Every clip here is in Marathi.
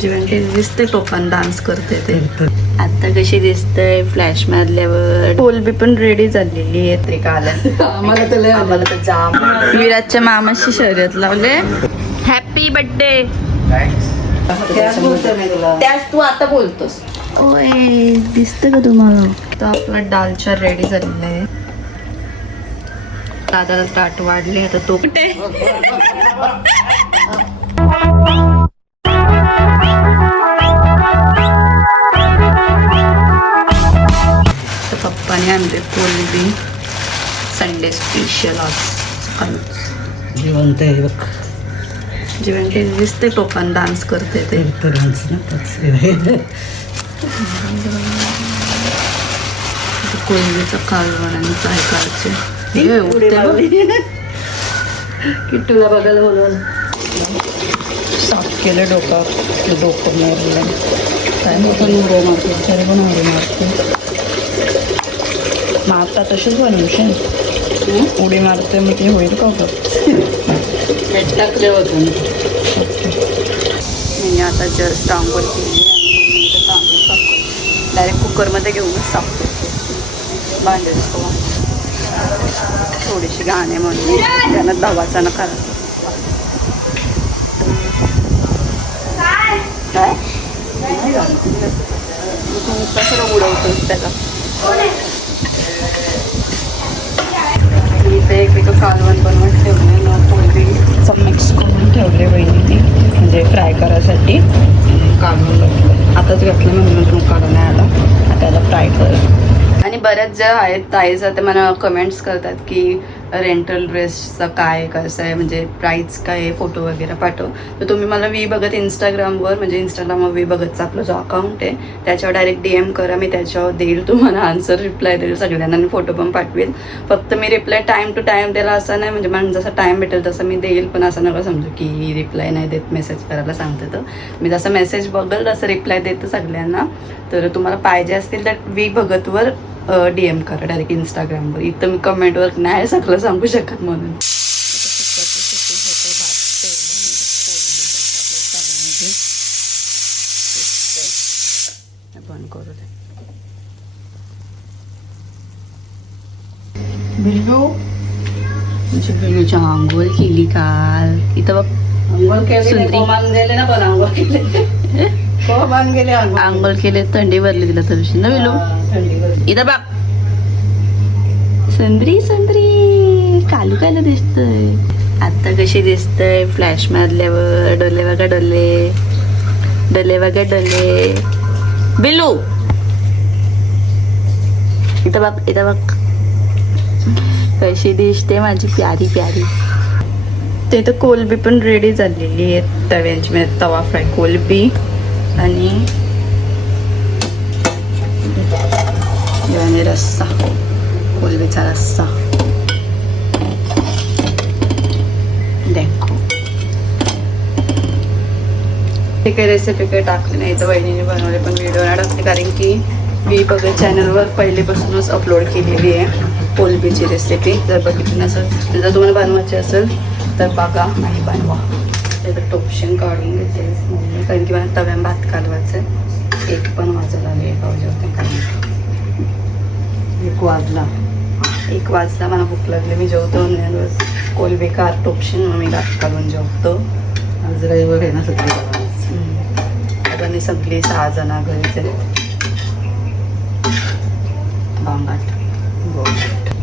जेव्हा दिसते टोपण डान्स करते ते आता कशी दिसतंय फ्लॅश मारल्यावर. कोलबी पण रेडी झालेली आहे ते काल आम्हाला तर जाम. विराजच्या मामाशी शर्यत लावले. Happy birthday. त्याच तू आता बोलतोस. ओय दिसतं का तुम्हाला. तर आपला दालचा रेडी झालेला आहे. दादाला ताट वाढले आता तो कुठे. पप्पाने आणले कोलबी. संडे स्पेशल आज सकाळी जिवंत आहे बघ. जेवण ते दिसते टोपण डान्स करते ते डान्स ना कोलबीचं कालवण आणि फ्राय करायचे. किट्टूला बघायला बोलवलं. साफ केलं डोकं मारलं. काय मोठं उड्या मारते तरी पण उडी मारते. मारता तशीच बनवशील. उडी मारते मग ते होईल का मीठ टाकले होतं मी. आता जस्ट आंघोळ केली आणि मम्मी तांदूळ साफ डायरेक्ट कुकरमध्ये घेऊनच साफ करते भांडे. थोडीशी गाणे म्हणून त्यांना दवाचा नका. काय तू कसं उडवतोस त्याला. इथे एक कालवण बनवून ठेवले. कोलबीचं मिक्स करून ठेवले बहिणीने म्हणजे फ्राय करायसाठी. कालवण घातलं आताच घातलं म्हणून नंतर काढून नाही आला. आता त्याला फ्राय कर. आणि बऱ्याच ज्या आहेत ताईज ते मला कमेंट्स करतात की रेंटल ड्रेसचं काय कसं आहे म्हणजे प्राईस काय आहे फोटो वगैरे पाठव. तर तुम्ही मला वी बघत इंस्टाग्रामवर म्हणजे इंस्टाग्रामवर वी बघतचा आपला जो अकाउंट आहे त्याच्यावर डायरेक्ट DM करा. मी त्याच्यावर देईल तुम्हाला आन्सर रिप्लाय देईल सगळ्यांना आणि फोटो पण पाठवेल. फक्त मी रिप्लाय टाईम टू टाईम द्यायला असं नाही म्हणजे मला जसा टाईम भेटेल तसं मी देईल. पण असं नका समजू की रिप्लाय नाही देत मेसेज करायला सांगते. तर मी जसं मेसेज बघेल तसं रिप्लाय देतं सगळ्यांना. तर तुम्हाला पाहिजे असतील तर वी बघतवर DM करा डायरेक्ट इंस्टाग्रामवर. इथं मी कमेंटवर नाही सगळं सांगू शकत म्हणून. बंद करू दे. बिल्लू म्हणजे बिल्लूची आंघोळ केली काल. इथं बघ आंघोळ केली ना पण आंघोळ केले आंघोळ केले. थंडी भरली तिला थोडीशी ना बिल्लू. इथं बघ संद्री संद्री कालू कालू दिसतय. आता कशी दिसतय फ्लॅश मारल्यावर. डोले बघा डोले डोले बघा डोले. बिल्लू इथं बघ इथं बघ कशी दिसते माझी प्यारी प्यारी. ते तर कोलबी पण रेडी झालेली आहे तव्यांची म्हणजे तवा फ्राय कोलबी आणि रस्सा कोलबीचा रस्सा. देखो ते काही रेसिपी काही टाकली नाही तर वहिनीने बनवले पण व्हिडिओ नाही टाकले कारण की मी बघत चॅनलवर पहिलेपासूनच अपलोड केलेली आहे कोलबीची रेसिपी. जर बघितली नसेल जर तुम्हाला बनवायची असेल तर बघा आणि बनवा. त्याचं टोपशन काढून घेते मम्मी कारण की मला तव्यान भात कालवायचं आहे. 1 पण वाजायला लागले. 1 वाजले होते काय 1 वाजला मला भूक लागली. मी जेवतो कोलबी कार टोपशन मग मी भात काढून जेवतो. आज रविवार आहे ना सगळी. आता मी सगळी 6 जण घरीच आहे. बांगाट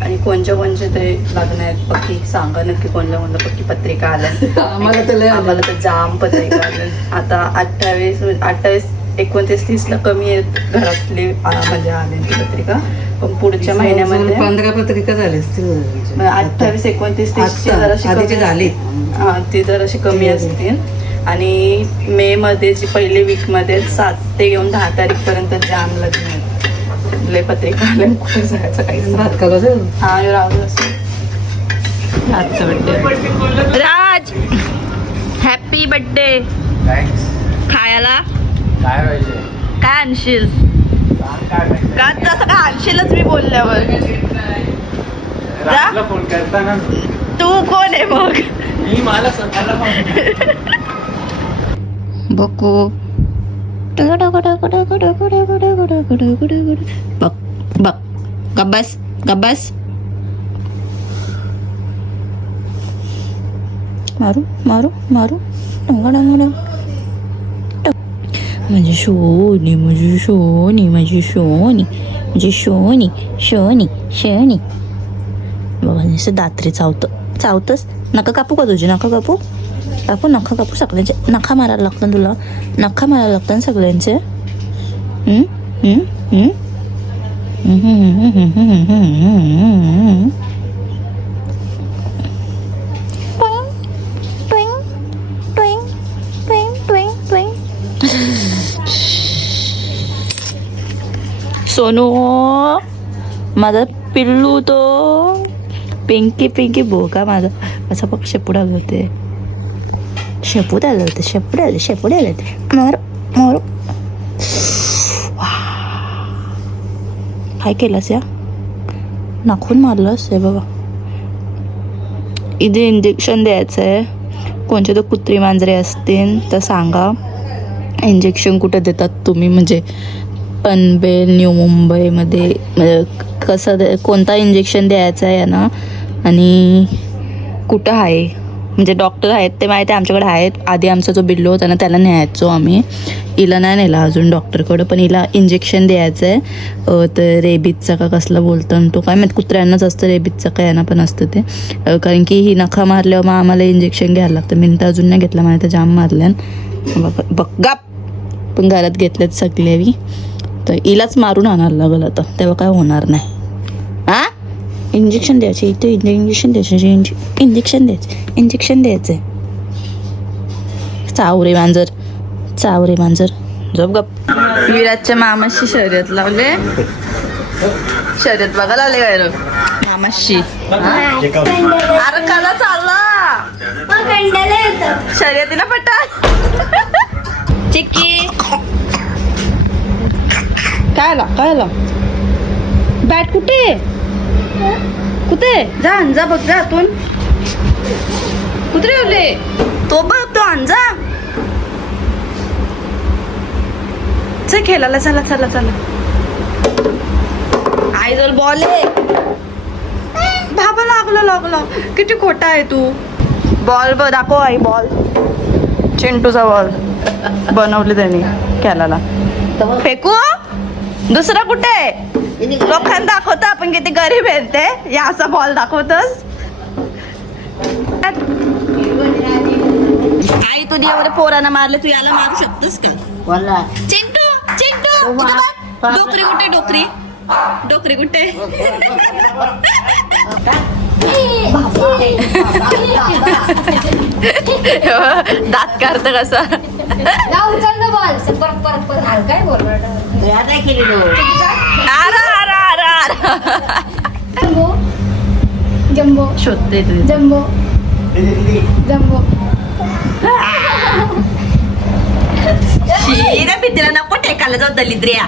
आणि कोणचे ते लग्न आहेत पक्की सांगा नक्की कोणत्या पक्की पत्रिका आल्या. आम्हाला तर जाम पत्रिका आल्या. आता 28 29 30ला कमी आहेत घरातली म्हणजे आले ती पत्रिका. पण पुढच्या महिन्यामध्ये 15 पत्रिका झाली 28 29 30 जराशी झाली. हा ती जराशी कमी असतील. आणि मे मध्ये जी पहिली वीक मध्ये 7 ते घेऊन 10 तारीखपर्यंत जाम लग्न आहेत. लय पत्रिका आल्या कुठे जायचं काही. हा राहू असं. राज हॅपी बर्थडे. खायला काय आणशील का तसं काय आणशीलच मी बोलल्यावर. तू कोण आहे मग. मी मला स्वतःला बघू बघ बघ गब्बस गब्बस मारू मारू मारू माझी शोनी माझी शोनी माझी शोनी माझी शोनी शोनी शोनी बाबा नुसतं दात्रे चावतंस नका कापू का तुझे नका कापू नखा कापू सगळ्यांचे नखा मारायला लागतं तुला नखा मारायला लागतं सगळ्यांचे सोनू माझा पिल्लू तो पिंकी पिंकी बोका माझा असा पक्ष शेपूड आलं होते शेपूड आलं होते मार मार काय केलंस या नाखून मारलंस हे बघा इथे इंजेक्शन द्यायचं आहे कोणते तर कुत्री मांजरे असतील तर सांगा इंजेक्शन कुठं देतात तुम्ही म्हणजे पनवेल न्यू मुंबईमध्ये म्हणजे कसं कोणता इंजेक्शन द्यायचा आहे ना आणि कुठं आहे म्हणजे डॉक्टर आहेत ते माहिती आहे आमच्याकडे आहेत आधी आमचा जो बिल्लो होता ना त्याला न्यायचो आम्ही हिला नाही नेला अजून डॉक्टरकडं पण हिला इंजेक्शन द्यायचं आहे तर रेबीजचा का कसला बोलतो तो काय माहीत कुत्र्यांनाच असतं रेबीजचा का यांना पण असतं ते कारण की ही नखा मारल्यावर मग आम्हाला इंजेक्शन घ्यायला लागतं मी तर अजून नाही घेतला मला तर जाम मारल्यान बघ पण घरात घेतल्यात सगळ्यावी तर हिलाच मारून आणायला लागल आता तेव्हा काय होणार नाही हां इंजेक्शन द्यायचे इथे इंजेक्शन द्यायचे इंजेक्शन द्यायचे चावरे मांजर झोप गप विराजच्या मामाशी शर्यत लावले शर्यत बघा लावले काय मामाशी अरे काला चालला शर्यतीला पटा चिक्की काय बॅट कुठे जा बघ जा तू कुत्रे आले तो बघ तो अंजा चल खेळायला चला आई जवळ बॉल आहे बाबा लागला किती खोटा आहे तू बॉल दाखव आई बॉल चिंटूचा बॉल बनवले त्यांनी खेळायला फेकू दुसरा कुठे लोकांना दाखवतो आपण किती गरीब आहे ते या असा बॉल दाखवतोस आई तू एवढे पोरांना मारले तू याला मारू शकतोस का चिंटू डोकरी कुठे दात काढत कसा जम्बो शोधते जम्बो भीतीला नको टेकायला जाऊ दलिद्रिया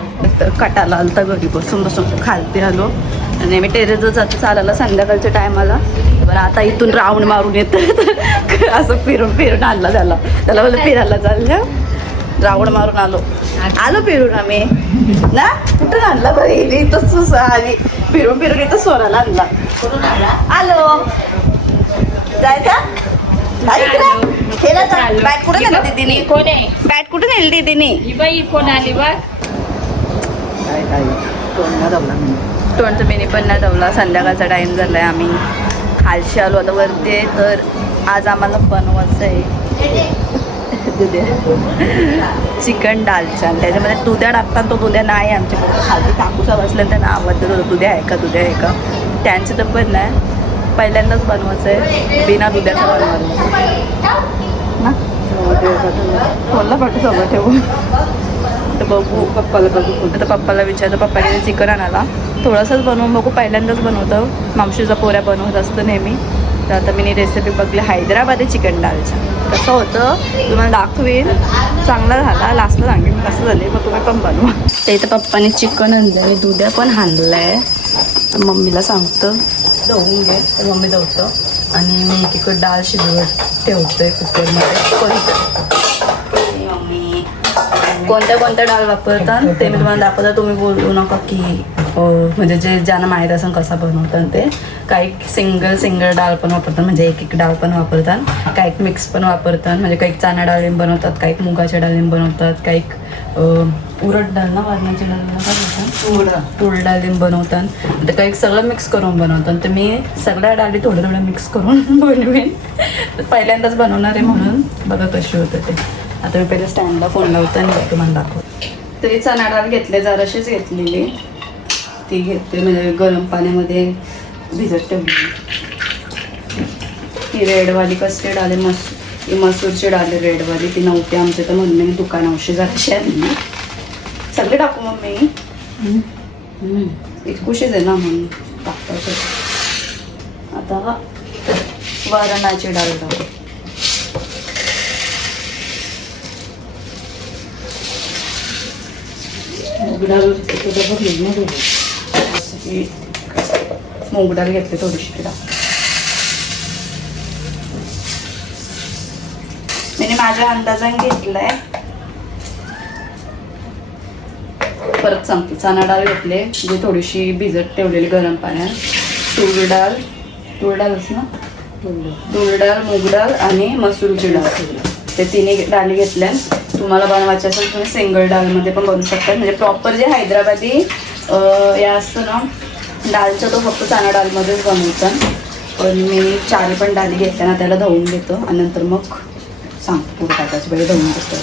कटाला आलता घरी बसून खालते आलो आणि मी टेरेसवर जातो चालायला संध्याकाळच्या टायमाला पण आता इथून राऊंड मारून येतं असं फिरून आणला त्याला बोललं फिरायला चाललं राऊंड मारून आलो फिरून आम्ही ना कुठून आणला बरं इथं आली फिरून इथं सोराला आणला आलो जायचं बॅट कुठे नेलं दीदीने बॅट कुठे नेली दीदीने बाई कोण आली बघ तोंड तर मी पण नाही दवला संध्याकाळचा टाइम झालाय आम्ही खालशी आलो आता वरती तर आज आम्हाला बनवायचं आहे चिकन दालचा त्याच्यामध्ये दुध्या टाकतात तो दुध्या नाही आमच्याकडे खाली काकूचा बसलं त्यांना आवडतं दुध्या आहे का त्यांचं तर पण नाही पहिल्यांदाच बनवायचं आहे बिना दुधाचं बनवायचं ना बोलला पाठू सगळं ठेवून तर बघू पप्पाला विचारतो पप्पाने चिकन आणायला थोडंसंच बनवून बघू पहिल्यांदाच बनवतं मावशीचा पोऱ्या बनवत असतं नेहमी तर आता मी रेसिपी बघली हैदराबादी चिकन दालचा कसं होतं तुम्हाला दाखवेन चांगला झाला लास्टला सांगेन कसं झाले मग तुम्ही पण बनवा ते इथं पप्पाने चिकन आणलं आहे दुध्या पण आणलं आहे मम्मीला सांगतं धुवून घे तर मम्मी धुवतं आणि मी एकीकडे डाळ शिजवत ठेवतोय कुकरमध्ये मम्मी कोणत्या कोणत्या डाळ वापरतात ते मी तुम्हाला दाखवता. तुम्ही बोलू नका की म्हणजे जे ज्यांना माहीत असेल कसा बनवतात ते. काही सिंगल डाळ पण वापरतात, म्हणजे एक डाळ पण वापरतात. काही मिक्स पण वापरतात, म्हणजे काही चणा डाळीम बनवतात, काही मुगाच्या डाळीम बनवतात, काही उडद डाळ ना वाजण्याची डाळ तूर डाळीम बनवतात. तर काही सगळं मिक्स करून बनवतात. तर मी सगळ्या डाळी थोड्या मिक्स करून बनवेन. पहिल्यांदाच बनवणार आहे म्हणून बघा कशी होतं ते. आता मी पहिले स्टँडला फोन लावतो आणि तुम्हाला दाखवते. तरी चणा डाळ घेतले, जराशीच घेतलेली. ती घेते म्हणजे गरम पाण्यामध्ये भिजत ठेवली. ती रेडवाली कसली डाळ आहे, मसूरची डाळ आहे रेडवाली. ती नव्हती आमच्या तर म्हणून मी दुकानावरशी जराशी आणली. सगळे टाकू मग मी इतकुशीच आहे ना म्हणून टाकतात. आता वरणाची डाळ टाकू. मूग डाळ घेतली थोडीशी डाळ. मी माझ्या अंदाजाने घेतलाय. परत सांगते. चणा डाळ घेतले जी थोडीशी भिजत ठेवलेली गरम पाण्यात. तूर डाळच ना, तूर डाळ, मूग डाळ आणि मसूरची डाळ, ते तिन्ही डाळी घेतल्या. तुम्हाला बनवायचे असेल तुम्ही सिंगल डाळमध्ये पण बनवू शकता. म्हणजे प्रॉपर जे हैदराबादी या असतं ना डाळचं, तो फक्त चणा डाळमध्येच बनवतात. पण मी 4 पण डाळी घेतल्या ना त्याला धुवून घेतो आणि नंतर मग सांगतो पुढे टाकायची पहिले धुवून घेतो.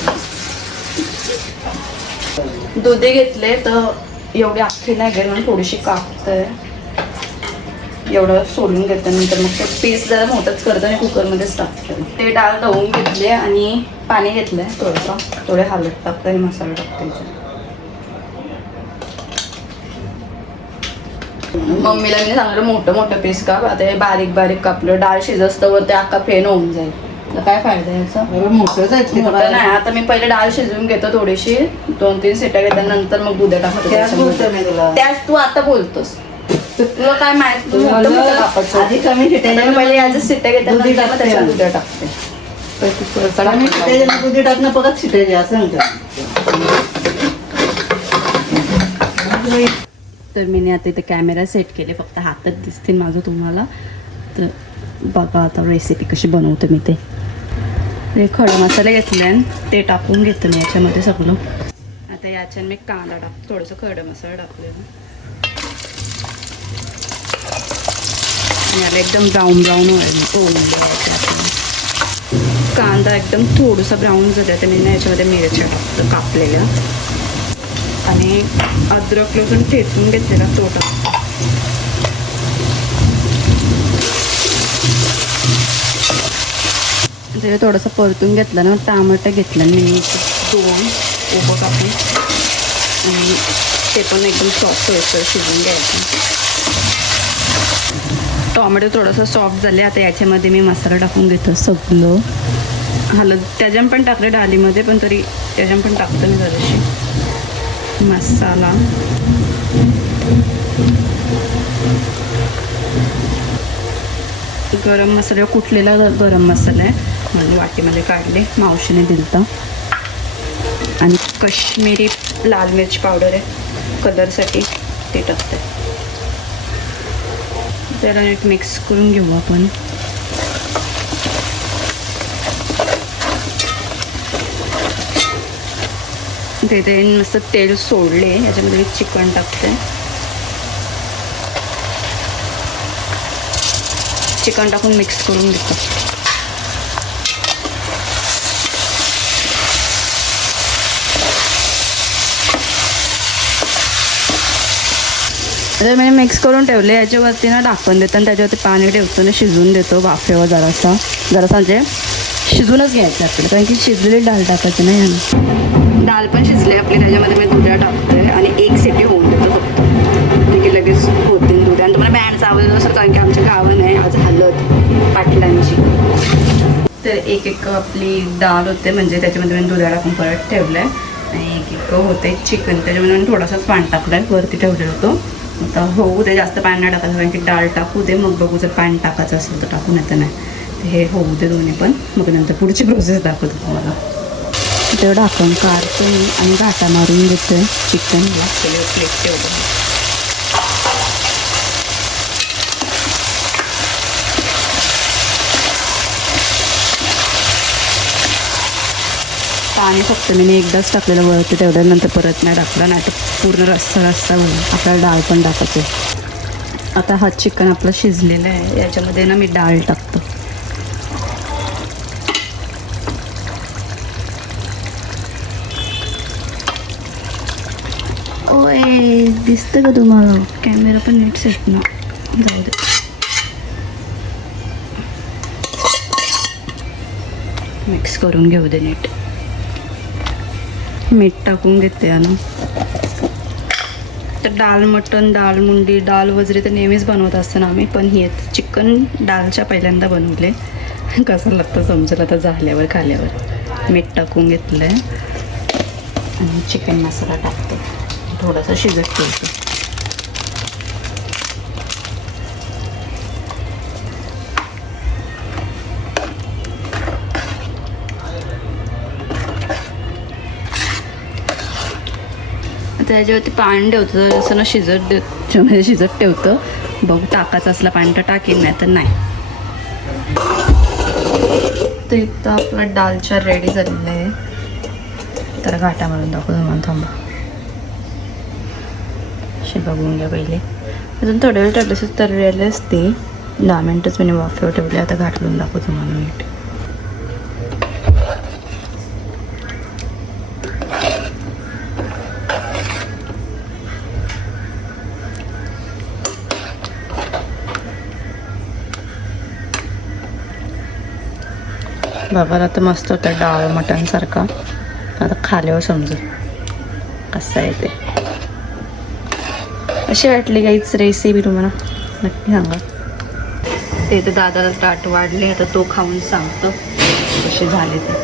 दुधी घेतले तर एवढी अख्खी नाही घेत म्हणून थोडीशी कापतंय. एवढं सोडून घेते. नंतर मग ते पीस जरा मोठंच करतं आणि कुकरमध्येच टाकते. ते डाळ धुवून घेतले आणि पाणी घेतलंय थोडंसं. थोडे हलत टाकते आणि मसाला टाकते. मम्मीला मी सांगितलं मोठं पीस काप. आता हे बारीक कापलं. डाळ शिजस्तवर ते अख्खा फेन होऊन जाईल. तर काय फायदा याचा? मोठं नाही. आता मी पहिले डाळ शिजवून घेतो थोडीशी, 2-3 शिट्ट्या घेते, नंतर मग दूध टाकतो. त्याच तू आता बोलतोस. तुला काय माहित? आधी कमी पहिले याच शिट्ट्या घेते नंतर मग त्याच्यात दूध टाकते. दुधी टाकणं परत शिटायचे असं. तर मी आता इथे कॅमेरा सेट केले, फक्त हातात दिसतील माझं तुम्हाला. तर बघा आता रेसिपी कशी बनवते मी. ते खडे मसाले घेतले ते टाकून घेतो मी याच्यामध्ये सगळं. आता याच्यात मी कांदा टाकतो, थोडंसं खडे मसाला टाकलेलं आणि याला एकदम ब्राऊन होऊन कांदा एकदम थोडंसं ब्राऊन झालं तर मी याच्यामध्ये मिरच्या टाकतो कापलेल्या आणि अद्रक लसूण ठेचून घेतलेला तो टाकतो. ते थोडंसं परतून घेतलं ना. टमाटर घेतलं मी 2 उभं कापून आणि ते पण एकदम सॉफ्ट होतं शिजून घ्यायचं. टोमॅटो थोडंसं सॉफ्ट झाले. आता याच्यामध्ये मी मसाला टाकून घेतो सगळं. त्याच्यात पण टाकलं डाळीमध्ये, पण तरी त्याच्यात पण टाकतो मी जराशी मसाला. गरम मसाला कुटलेला गरम मसाला आहे म्हणजे वाटीमध्ये काढले, मावशीने दिलता. आणि काश्मीरी लाल मिरची पावडर आहे कलरसाठी, ते टाकते. जरा नीट मिक्स करून घेऊ आपण. तिथे मस्त तेल सोडले. याच्यामध्ये चिकन टाकते. चिकन टाकून मिक्स करून घेतो. आता मी मिक्स करून ठेवले. याच्यावरती ना ढाकण देतो आणि त्याच्यावरती पाणी ठेवतो आणि शिजवून देतो वाफेवर. जरासा म्हणजे शिजूनच घ्यायचं आपल्याला, कारण की शिजलेली डाळ टाकायची नाही ह्यानं. डाळ पण शिजले आपली. त्याच्यामध्ये मी दुधा टाकते आणि 1 शिट्टी होऊन देतो फक्त. ते की लगेच होते दूध. आणि तुम्हाला बँडचा आवाज असेल कारण की आमच्या गावात आहे आज हळद पाटलांची. तर एक आपली डाळ होते म्हणजे त्याच्यामध्ये मी दुधा टाकून परत ठेवलं आहे. आणि एक होते चिकन, त्याच्यामध्ये मी थोडंसंच पाणी टाकलं आहे, वरती ठेवलेलं होतं. आता होऊ दे, जास्त पाणी नाही टाकायचं कारण की डाळ टाकू दे, मग बघू जर पाणी टाकायचं असेल तर टाकून येतं नाही. हे होऊ दे दोन्ही पण, मग नंतर पुढची प्रोसेस दाखवतो तुम्हाला. ते ढाकून काढतो मी आणि घाटा मारून घेतोय चिकन प्लेट ठेवलं. पाणी फक्त मी एकदाच टाकलेलं वळते तेवढ्यानंतर परत नाही टाकलं, नाही तर पूर्ण रस्सा होईल. आपल्याला डाळ पण टाकायची. आता हा चिकन आपलं शिजलेलं आहे, याच्यामध्ये ना मी डाळ टाकतो. ओय दिसतं का तुम्हाला? कॅमेरा पण नीट सेट ना, जाऊ दे. मिक्स करून घेऊ दे नीट. मीठ टाकून घेते ना. तर डाळ मटण, डाळ मुंडी, डाळ वगैरे तर नेहमीच बनवत असताना आम्ही, पण हे चिकन डाळच्या पहिल्यांदा बनवले. कसं लागतं समजेल आता झाल्यावर खाल्यावर. मीठ टाकून घेतलं आहे आणि चिकन मसाला टाकते, थोडासा शिजत ठेवते. त्याच्यावरती पाणी ठेवतं, जसं ना शिजत ठेवतं. बघू टाकायचं असला पाणी तर टाकीन, नाही तर नाही. तर इथं आपला डालच्या रेडी झालेला आहे. तर घाटा मारून दाखवतो तुम्हाला, थांबा. बघून घ्या पहिले. अजून थोड्या वेळ टाकले तर रेले असते. 10 मिनटच मी वाफेवर ठेवले. आता घाटलून दाखवतो तुम्हाला नीट. बाबा आता मस्त होता डाळ मटणसारखा. आता खाल्यावर समजेल कसं आहे ते. अशी वाटली काहीच रेसिपी तुम्हाला नक्की सांगा. ते तर दादाला ताट वाढले, आता तो खाऊन सांगतो कसे झाले ते.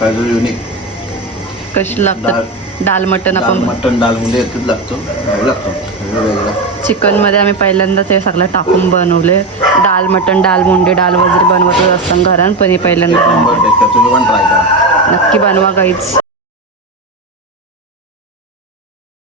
काय युनिक कशी लागतात डाळ मटण. आपण मटण डाळ म्हणजे एकच लागतो वेगळा. चिकनमध्ये आम्ही पहिल्यांदा ते सगळं टाकून बनवले. डाळ मटण, डाळ मुंडी, डाळ वगैरे बनवतच असताना घरात, पण हे पहिल्यांदा तुम्ही पण ट्राय करा. नक्की बनवा काहीच.